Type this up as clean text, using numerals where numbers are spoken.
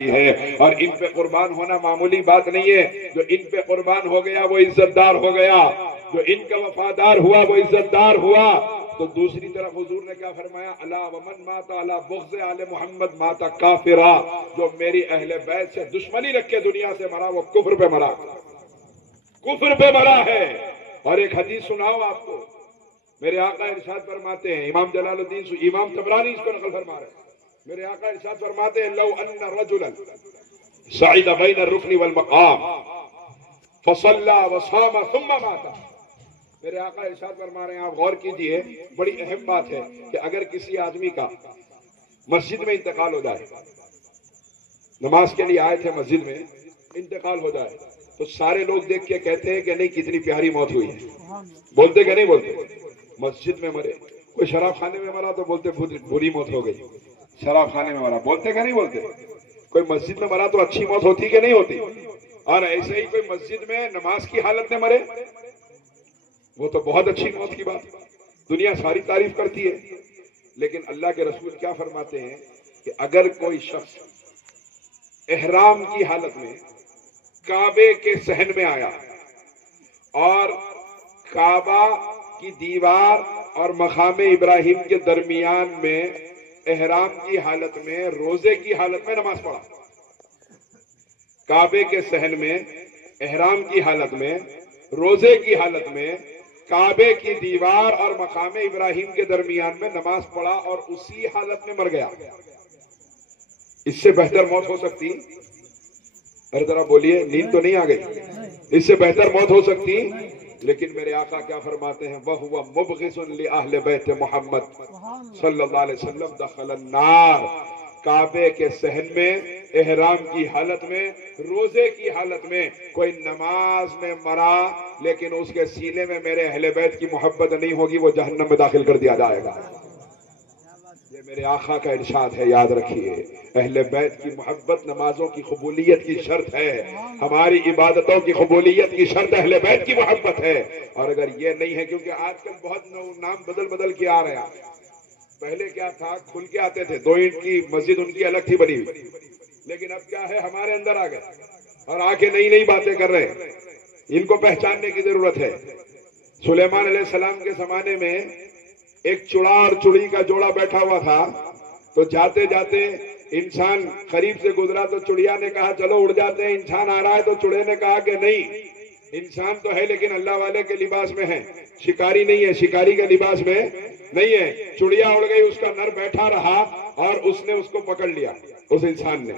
ہے، اور ان پہ قربان ہونا معمولی بات نہیں ہے۔ جو ان پہ قربان ہو گیا وہ عزت دار ہو گیا، جو ان کا وفادار ہوا وہ عزت دار ہوا۔ تو دوسری طرف حضور نے کیا فرمایا؟ الا ومن مات علی بغض آل محمد مات کافرا، جو میری اہل بیت سے دشمنی رکھ کے دنیا سے مرا وہ کفر پہ مرا، کفر پہ مرا ہے۔ اور ایک حدیث سناؤ آپ کو، میرے آقا ارشاد فرماتے ہیں، امام جلال الدین امام طبرانی اس کو نقل فرما رہے ہیں، میرے آقا ارشاد فرماتے ہیں لو ان رجلا صعد بین الرکن والمقام فصلى وصام ثم مات۔ میرے آقا ارشاد فرما رہے ہیں، آپ غور کیجئے، بڑی اہم بات ہے کہ اگر کسی آدمی کا مسجد میں انتقال ہو جائے، نماز کے لیے آئے تھے مسجد میں، انتقال ہو جائے تو سارے لوگ دیکھ کے کہتے ہیں کہ نہیں کتنی پیاری موت ہوئی ہے، بولتے کہ نہیں بولتے؟ مسجد میں مرے، کوئی شراب خانے میں مرا تو بولتے بری موت ہو گئی، شراب خانے میں مرا، بولتے کہ نہیں بولتے؟ کوئی مسجد میں مرا تو اچھی موت ہوتی کہ نہیں ہوتی؟ اور ایسے ہی کوئی مسجد میں نماز کی حالت میں مرے وہ تو بہت اچھی موت کی بات، دنیا ساری تعریف کرتی ہے۔ لیکن اللہ کے رسول کیا فرماتے ہیں کہ اگر کوئی شخص احرام کی حالت میں کعبے کے صحن میں آیا اور کعبہ کی دیوار اور مقام ابراہیم کے درمیان میں احرام کی حالت میں روزے کی حالت میں نماز پڑھا، کعبے کے صحن میں احرام کی حالت میں روزے کی حالت میں کعبے کی دیوار اور مقام ابراہیم کے درمیان میں نماز پڑھا اور اسی حالت میں مر گیا، اس سے بہتر موت ہو سکتی؟ ارے ذرا بولیے، نیند تو نہیں آ گئی؟ اس سے بہتر موت ہو سکتی؟ لیکن میرے آقا کیا فرماتے ہیں؟ وَهُوَ مُبْغِضٌ لِأَهْلِ بَيْتِ محمد صلی اللہ علیہ وسلم دخل النار، کعبے کے صحن میں احرام کی حالت میں روزے کی حالت میں کوئی نماز میں مرا لیکن اس کے سینے میں میرے اہل بیت کی محبت نہیں ہوگی، وہ جہنم میں داخل کر دیا جائے گا۔ یہ میرے آقا کا ارشاد ہے، یاد رکھیے، اہل بیت کی محبت نمازوں کی قبولیت کی شرط ہے، ہماری عبادتوں کی قبولیت کی شرط اہل بیت کی محبت ہے۔ اور اگر یہ نہیں ہے، کیونکہ آج کل بہت نام بدل کے آ رہے ہیں، پہلے کیا تھا، کھل کے آتے تھے، 2 اینٹ کی مسجد ان کی الگ تھی بنی ہوئی، لیکن اب کیا ہے، ہمارے اندر آ گئے اور آ کے نئی باتیں کر رہے ہیں، ان کو پہچاننے کی ضرورت ہے۔ سلیمان علیہ السلام کے زمانے میں ایک چڑا اور چڑی کا جوڑا بیٹھا ہوا تھا، تو جاتے جاتے انسان قریب سے گزرا تو چڑیا نے کہا چلو اڑ جاتے ہیں، انسان آ رہا ہے تو چڑے نے کہا کہ نہیں، انسان تو ہے لیکن اللہ والے کے لباس میں ہے، شکاری نہیں ہے، شکاری کے لباس میں نہیں ہے۔ چڑیا اڑ گئی، اس کا نر بیٹھا رہا اور اس نے اس کو پکڑ لیا، اس انسان نے۔